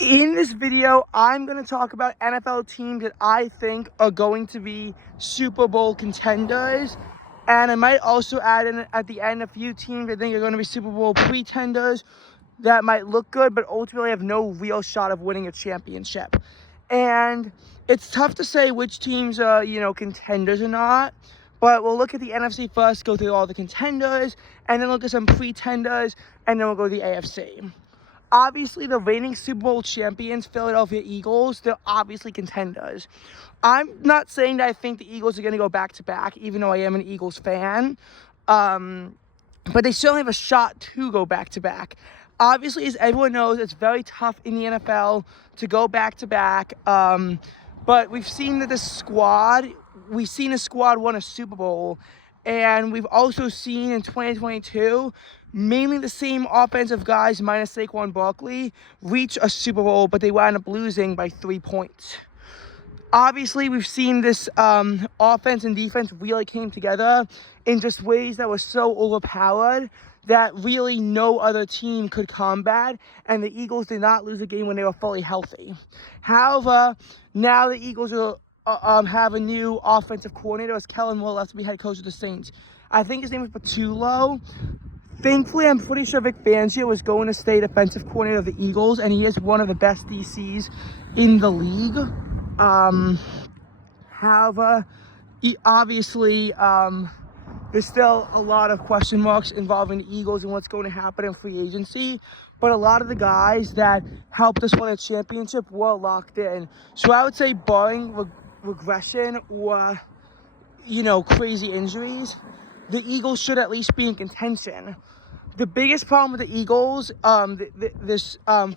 In this video, I'm going to talk about NFL teams that I think are going to be Super Bowl contenders. And I might also add in at the end a few teams I think are going to be Super Bowl pretenders that might look good, but ultimately have no real shot of winning a championship. And it's tough to say which teams are, contenders or not. But we'll look at the NFC first, go through all the contenders, and then look at some pretenders, and then we'll go to the AFC. Obviously, the reigning Super Bowl champions, Philadelphia Eagles, they're obviously contenders. I'm not saying that I think the Eagles are going to go back-to-back, even though I am an Eagles fan. But they certainly have a shot to go back-to-back. Obviously, as everyone knows, it's very tough in the NFL to go back-to-back. But we've seen that we've seen a squad won a Super Bowl. And we've also seen in 2022, mainly the same offensive guys minus Saquon Barkley reach a Super Bowl, but they wound up losing by 3 points. Obviously, we've seen this offense and defense really came together in just ways that were so overpowered that really no other team could combat, and the Eagles did not lose a game when they were fully healthy. However, now the Eagles are have a new offensive coordinator as Kellen Moore left to be head coach of the Saints. I think his name is Patullo. Thankfully, I'm pretty sure Vic Fangio was going to stay defensive coordinator of the Eagles, and he is one of the best DCs in the league. However, obviously, there's still a lot of question marks involving the Eagles and what's going to happen in free agency. But a lot of the guys that helped us win a championship were locked in. So I would say barring regression or, crazy injuries, the Eagles should at least be in contention. The biggest problem with the Eagles,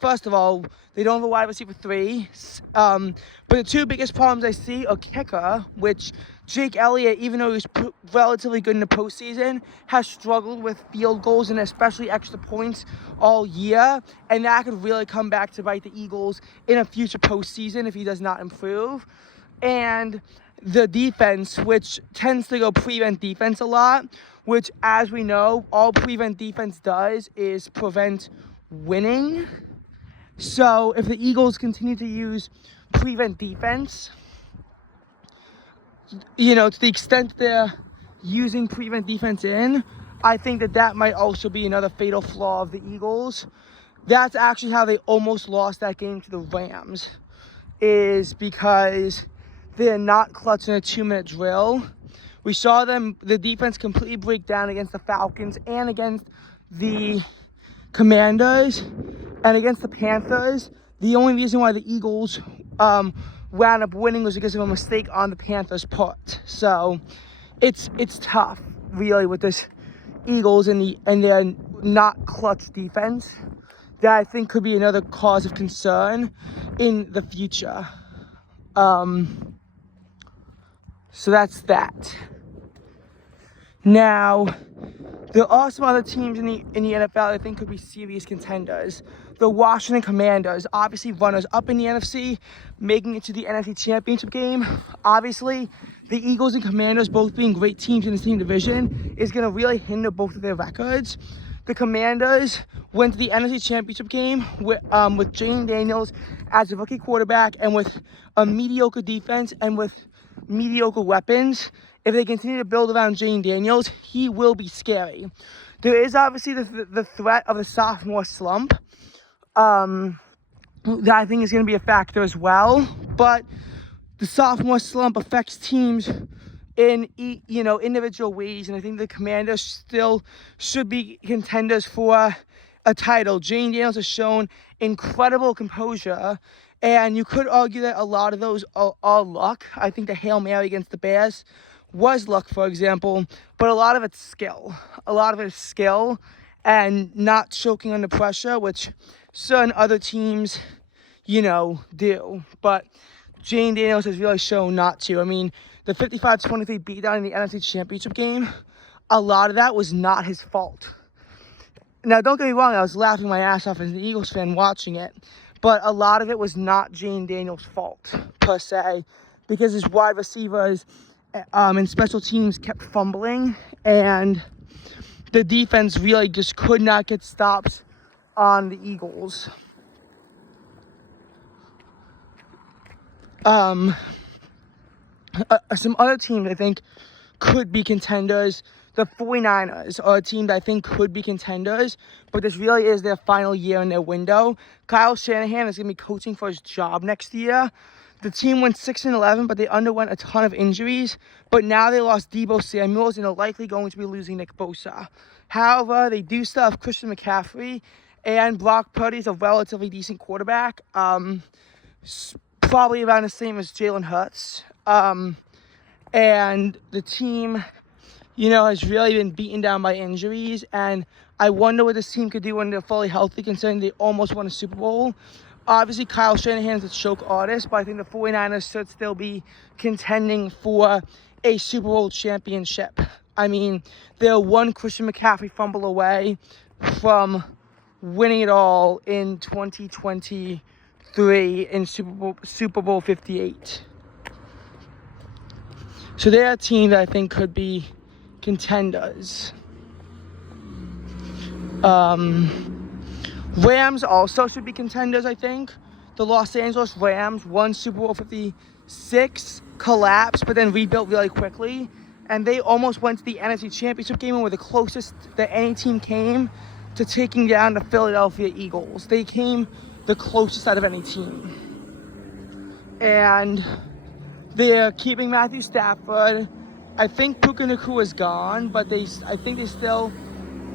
first of all, they don't have a wide receiver 3. But the two biggest problems I see are kicker, which Jake Elliott, even though he's relatively good in the postseason, has struggled with field goals and especially extra points all year. And that could really come back to bite the Eagles in a future postseason if he does not improve. And the defense, which tends to go prevent defense a lot, which, as we know, all prevent defense does is prevent winning. So if the Eagles continue to use prevent defense, to the extent they're using prevent defense I think that might also be another fatal flaw of the Eagles. That's actually how they almost lost that game to the Rams, is because they're not clutch in a 2-minute drill. We saw the defense completely break down against the Falcons and against the Commanders and against the Panthers. The only reason why the Eagles wound up winning was because of a mistake on the Panthers' part. So it's tough, really, with this Eagles and their not clutch defense that I think could be another cause of concern in the future. So that's that. Now, there are some other teams in the NFL I think could be serious contenders. The Washington Commanders, obviously runners up in the NFC, making it to the NFC Championship game. Obviously, the Eagles and Commanders both being great teams in the same division is going to really hinder both of their records. The Commanders went to the NFC Championship game with Jane Daniels as a rookie quarterback and with a mediocre defense and with mediocre weapons. If they continue to build around Jane Daniels, he will be scary. There is obviously the threat of the sophomore slump that I think is going to be a factor as well. But the sophomore slump affects teams in individual ways, and I think the Commanders still should be contenders for a title. Jane Daniels has shown incredible composure, and you could argue that a lot of those are luck. I think the Hail Mary against the Bears was luck, for example, but a lot of it's skill. A lot of it is skill and not choking under pressure, which certain other teams, do. But Jane Daniels has really shown not to. I mean, the 55-23 beatdown in the NFC Championship game, a lot of that was not his fault. Now, don't get me wrong, I was laughing my ass off as an Eagles fan watching it, but a lot of it was not Jane Daniels' fault, per se, because his wide receivers and special teams kept fumbling, and the defense really just could not get stops on the Eagles. Some other teams I think could be contenders. The 49ers are a team that I think could be contenders, but this really is their final year in their window. Kyle Shanahan is going to be coaching for his job next year. The team went 6-11, but they underwent a ton of injuries. But now they lost Deebo Samuels and are likely going to be losing Nick Bosa. However, they do still have Christian McCaffrey, and Brock Purdy is a relatively decent quarterback. Probably around the same as Jalen Hurts. And the team, has really been beaten down by injuries. And I wonder what this team could do when they're fully healthy, considering they almost won a Super Bowl. Obviously, Kyle Shanahan is a choke artist, but I think the 49ers should still be contending for a Super Bowl championship. I mean, they're one Christian McCaffrey fumble away from winning it all in 2023 in Super Bowl 58. So they're a team that I think could be contenders. Rams also should be contenders, I think. The Los Angeles Rams won Super Bowl 56, collapsed, but then rebuilt really quickly. And they almost went to the NFC Championship game and were the closest that any team came to taking down the Philadelphia Eagles. They came the closest out of any team. And they're keeping Matthew Stafford. I think Puka Nacua is gone, but I think they still...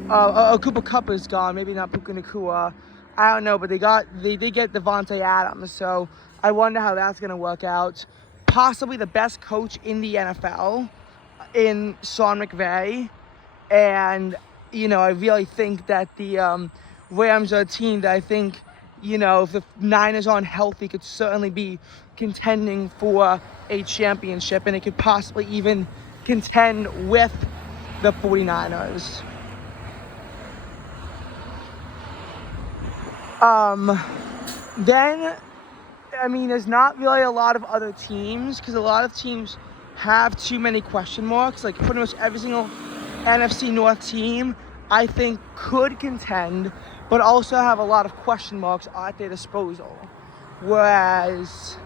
Cooper Kupp is gone, maybe not Puka Nacua. I don't know, but they did get Devontae Adams, so I wonder how that's going to work out. Possibly the best coach in the NFL in Sean McVay. And, I really think that the Rams are a team that I think, if the Niners aren't healthy, could certainly be contending for a championship, and it could possibly even contend with the 49ers. Then, there's not really a lot of other teams, because a lot of teams have too many question marks. Like, pretty much every single NFC North team, I think, could contend, but also have a lot of question marks at their disposal. Whereas,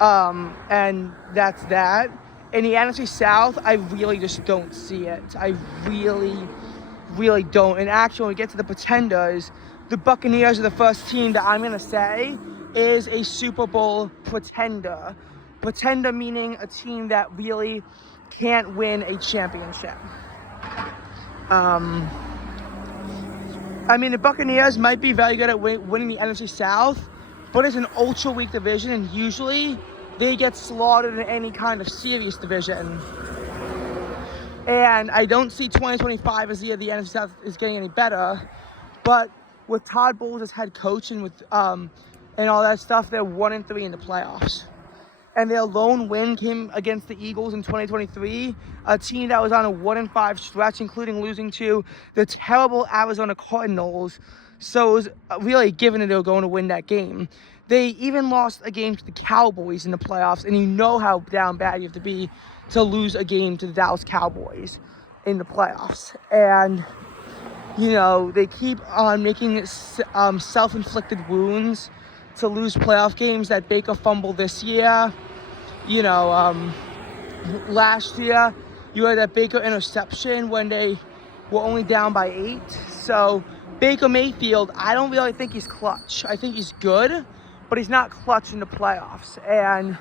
and that's that. In the NFC South, I really just don't see it. I really don't. And actually, when we get to the pretenders, the Buccaneers are the first team that I'm going to say is a Super Bowl pretender. Pretender meaning a team that really can't win a championship. The Buccaneers might be very good at winning the NFC South, but it's an ultra-weak division, and usually they get slaughtered in any kind of serious division. And I don't see 2025 as the year the NFC South is getting any better. But with Todd Bowles as head coach and with and all that stuff, they're 1-3 in the playoffs. And their lone win came against the Eagles in 2023, a team that was on a 1-5 stretch, including losing to the terrible Arizona Cardinals. So it was really given that they were going to win that game. They even lost a game to the Cowboys in the playoffs, and you know how down bad you have to be to lose a game to the Dallas Cowboys in the playoffs. And, they keep on making self-inflicted wounds to lose playoff games. That Baker fumble this year. Last year, you had that Baker interception when they were only down by 8. So, Baker Mayfield, I don't really think he's clutch. I think he's good, but he's not clutch in the playoffs. And,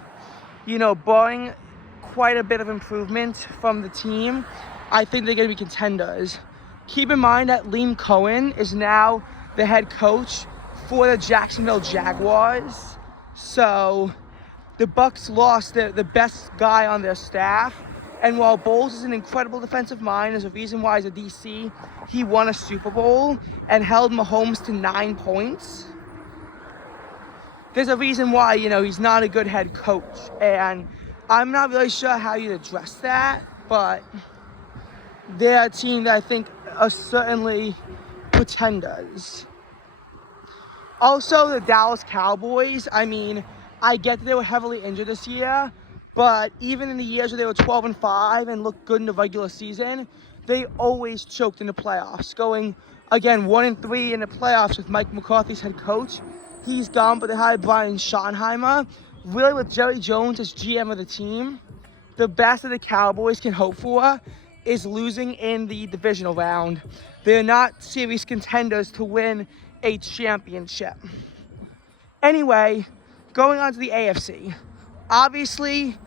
barring quite a bit of improvement from the team, I think they're going to be contenders. Keep in mind that Liam Cohen is now the head coach for the Jacksonville Jaguars. So the Bucs lost the best guy on their staff. And while Bowles is an incredible defensive mind, there's a reason why as a DC, he won a Super Bowl and held Mahomes to 9 points. There's a reason why, he's not a good head coach. And I'm not really sure how you'd address that, but they're a team that I think are certainly pretenders. Also, the Dallas Cowboys, I get that they were heavily injured this year, but even in the years where they were 12-5 and looked good in the regular season, they always choked in the playoffs. Going, again, 1-3 in the playoffs with Mike McCarthy's head coach he's gone, but they hired Brian Schottenheimer. Really, with Jerry Jones as GM of the team, the best that the Cowboys can hope for is losing in the divisional round. They're not serious contenders to win a championship. Anyway, going on to the AFC. Obviously,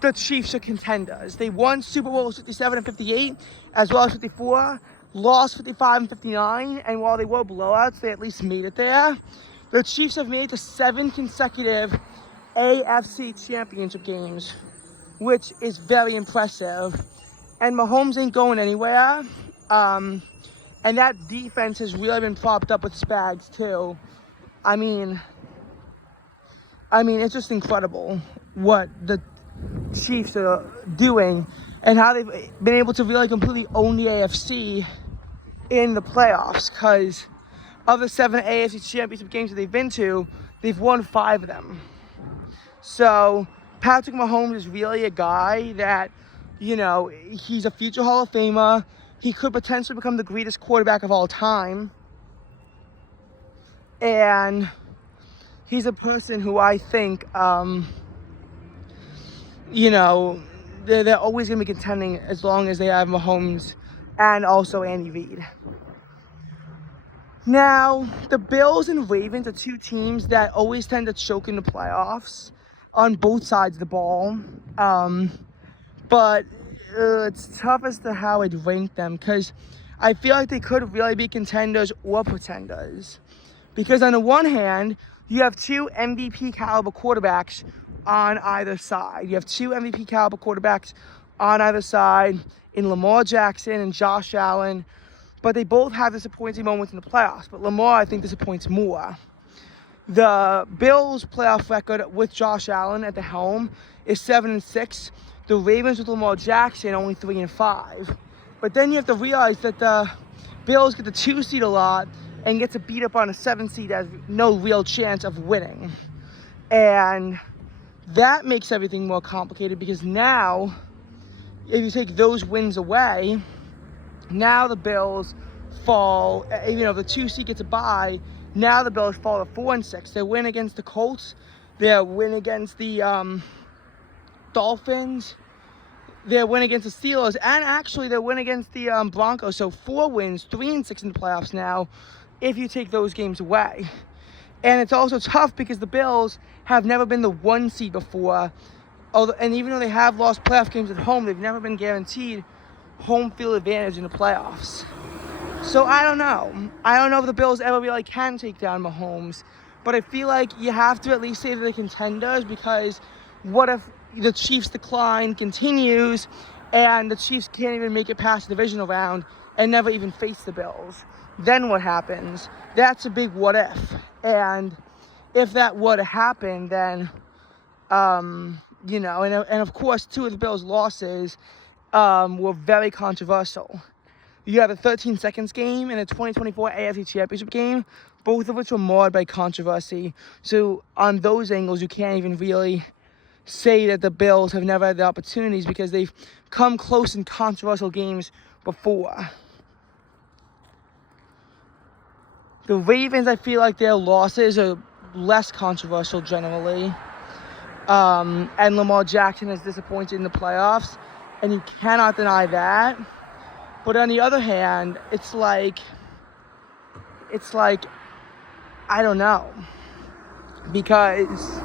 the Chiefs are contenders. They won Super Bowls 57 and 58, as well as 54, lost 55 and 59, and while they were blowouts, they at least made it there. The Chiefs have made it to 7 consecutive AFC championship games, which is very impressive. And Mahomes ain't going anywhere. And that defense has really been propped up with Spags too. I mean, it's just incredible what the Chiefs are doing and how they've been able to really completely own the AFC in the playoffs, because of the 7 AFC championship games that they've been to, they've won 5 of them. So Patrick Mahomes is really a guy that, you know, he's a future Hall of Famer. He could potentially become the greatest quarterback of all time. And he's a person who I think, you know, they're always going to be contending as long as they have Mahomes and also Andy Reid. Now, the Bills and Ravens are 2 teams that always tend to choke in the playoffs on both sides of the ball. But it's tough as to how I'd rank them, because I feel like they could really be contenders or pretenders. Because on the one hand, you have 2 MVP caliber quarterbacks on either side. You have 2 MVP caliber quarterbacks on either side in Lamar Jackson and Josh Allen, but they both have disappointing moments in the playoffs. But Lamar, I think, disappoints more. The Bills' playoff record with Josh Allen at the helm is 7-6. The Ravens with Lamar Jackson only 3-5. But then you have to realize that the Bills get the 2 seed a lot and get to beat up on a 7 seed that has no real chance of winning. And that makes everything more complicated, because now, if you take those wins away, now the Bills fall, you know, the 2 seed gets a bye. Now the Bills fall to 4-6. They win against the Colts. They win against the Dolphins. They win against the Steelers. And actually, they win against the Broncos. So 4 wins, 3-6 in the playoffs now, if you take those games away. And it's also tough because the Bills have never been the 1 seed before. And even though they have lost playoff games at home, they've never been guaranteed home field advantage in the playoffs. So I don't know. I don't know if the Bills ever really can take down Mahomes. But I feel like you have to at least say that they're contenders, because what if the Chiefs' decline continues and the Chiefs can't even make it past the divisional round and never even face the Bills? Then what happens? That's a big what if. And if that were to happen, then, you know, and of course, 2 of the Bills' losses were very controversial. You have a 13 seconds game and a 2024 AFC Championship game, both of which were marred by controversy. So on those angles, you can't even really say that the Bills have never had the opportunities, because they've come close in controversial games before. The Ravens, I feel like their losses are less controversial generally. And Lamar Jackson has disappointed in the playoffs, and you cannot deny that. But on the other hand, it's like, I don't know. Because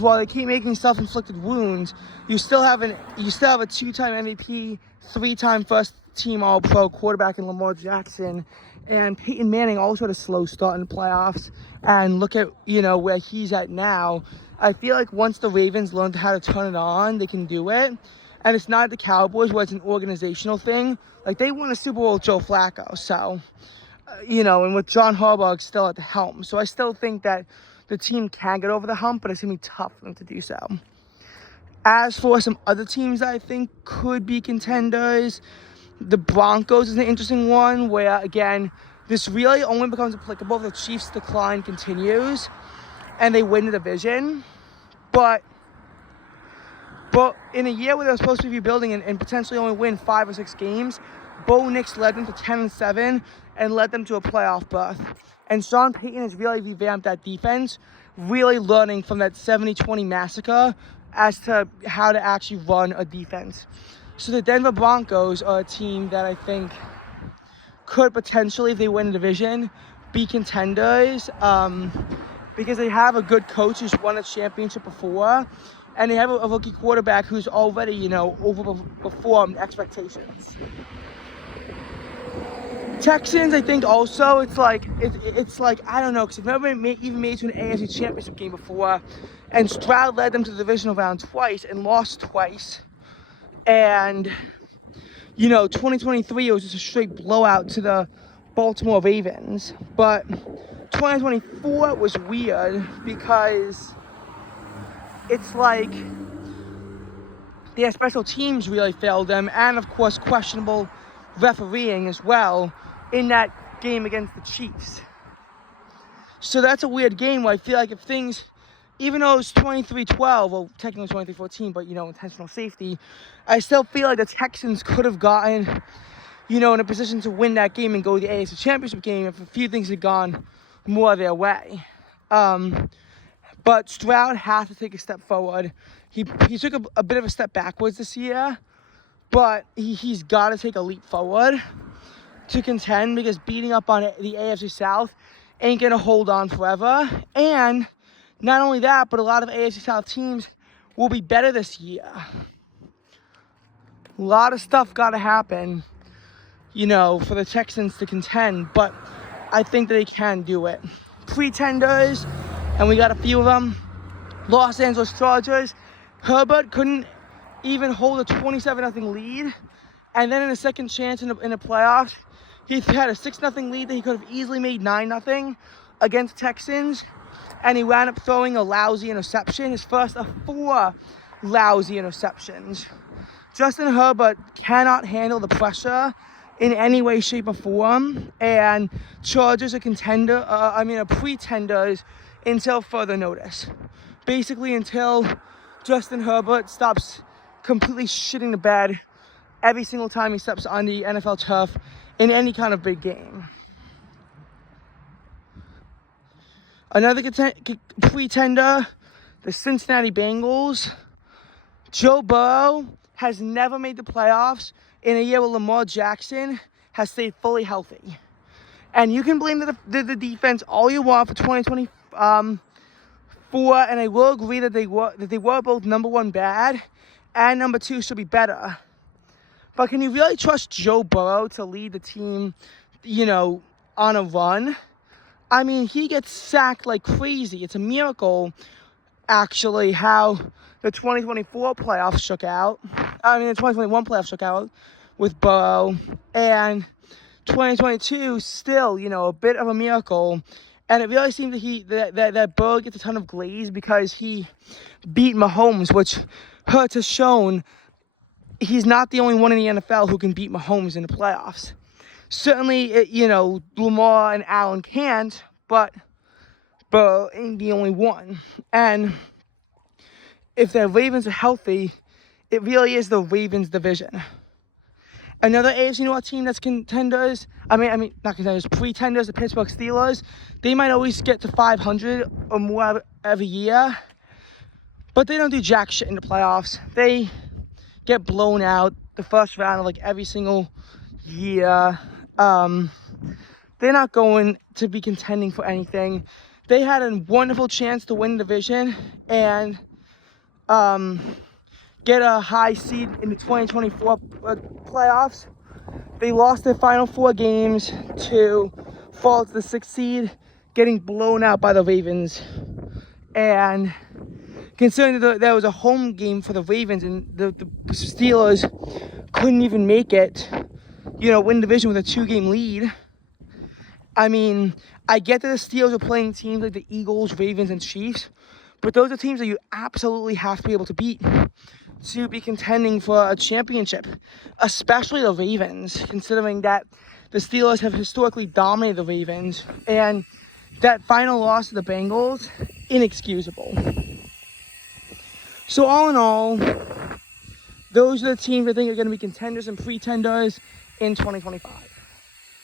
while they keep making self-inflicted wounds, you still have a 2-time MVP, 3-time first-team All-Pro quarterback in Lamar Jackson, and Peyton Manning also had a slow start in the playoffs. And look at, you know, where he's at now. I feel like once the Ravens learn how to turn it on, they can do it. And it's not the Cowboys where it's an organizational thing. Like, they won a Super Bowl with Joe Flacco, so, you know, and with John Harbaugh still at the helm. So I still think that the team can get over the hump, but it's going to be tough for them to do so. As for some other teams that I think could be contenders, the Broncos is an interesting one where, again, this really only becomes applicable if the Chiefs' decline continues and they win the division. But in a year where they're supposed to be rebuilding and potentially only win 5 or 6 games, Bo Nix led them to 10-7 and led them to a playoff berth. And Sean Payton has really revamped that defense, really learning from that 70-20 massacre as to how to actually run a defense. So the Denver Broncos are a team that I think could potentially, if they win the division, be contenders, because they have a good coach who's won a championship before, and they have a rookie quarterback who's already, overperformed expectations. Texans, I think also, it's like, I don't know, because they've never even made it to an AFC championship game before, and Stroud led them to the divisional round twice and lost twice, and 2023 it was just a straight blowout to the Baltimore Ravens, but 2024 was weird because it's like their special teams really failed them, and of course questionable refereeing as well in that game against the Chiefs. So that's a weird game where I feel like if things, even though it's 23-12, well, technically 23-14, but, intentional safety, I still feel like the Texans could have gotten, in a position to win that game and go to the AFC Championship game if a few things had gone more their way. But Stroud has to take a step forward. He took a bit of a step backwards this year, but he's got to take a leap forward to contend, because beating up on the AFC South ain't going to hold on forever. And not only that, but a lot of AFC South teams will be better this year. A lot of stuff got to happen, for the Texans to contend, but I think that they can do it. Pretenders, and we got a few of them. Los Angeles Chargers. Herbert couldn't even hold a 27-0 lead, and then in a second chance in the playoffs, he had a 6-0 lead that he could have easily made 9-0 against Texans, and he wound up throwing a lousy interception, his first of 4 lousy interceptions. Justin Herbert cannot handle the pressure in any way, shape, or form, and Chargers are pretenders until further notice. Basically until Justin Herbert stops completely shitting the bed every single time he steps on the NFL turf in any kind of big game. Another pretender, the Cincinnati Bengals. Joe Burrow has never made the playoffs in a year where Lamar Jackson has stayed fully healthy. And you can blame the defense all you want for 2024, and I will agree that they were both number 1 bad and number 2 should be better. But can you really trust Joe Burrow to lead the team, on a run? I mean, he gets sacked like crazy. It's a miracle, actually, how the 2024 playoffs shook out. The 2021 playoffs shook out with Burrow. And 2022, still, a bit of a miracle. And it really seems that Burrow gets a ton of glaze because he beat Mahomes, which Hurts has shown he's not the only one in the NFL who can beat Mahomes in the playoffs. Certainly, Lamar and Allen can't, but Burrow ain't the only one. And if the Ravens are healthy, it really is the Ravens division. Another AFC North team that's contenders, not contenders, pretenders, the Pittsburgh Steelers. They might always get to 500 or more every year, but they don't do jack shit in the playoffs. They get blown out the first round of every single year. They're not going to be contending for anything. They had a wonderful chance to win the division and get a high seed in the 2024 playoffs. They lost their final 4 games to fall to the 6th seed, getting blown out by the Ravens. And considering that there was a home game for the Ravens and the Steelers couldn't even make it, win the division with a 2-game lead. I get that the Steelers are playing teams like the Eagles, Ravens, and Chiefs, but those are teams that you absolutely have to be able to beat to be contending for a championship, especially the Ravens, considering that the Steelers have historically dominated the Ravens, and that final loss to the Bengals, inexcusable. So all in all, those are the teams I think are going to be contenders and pretenders in 2025.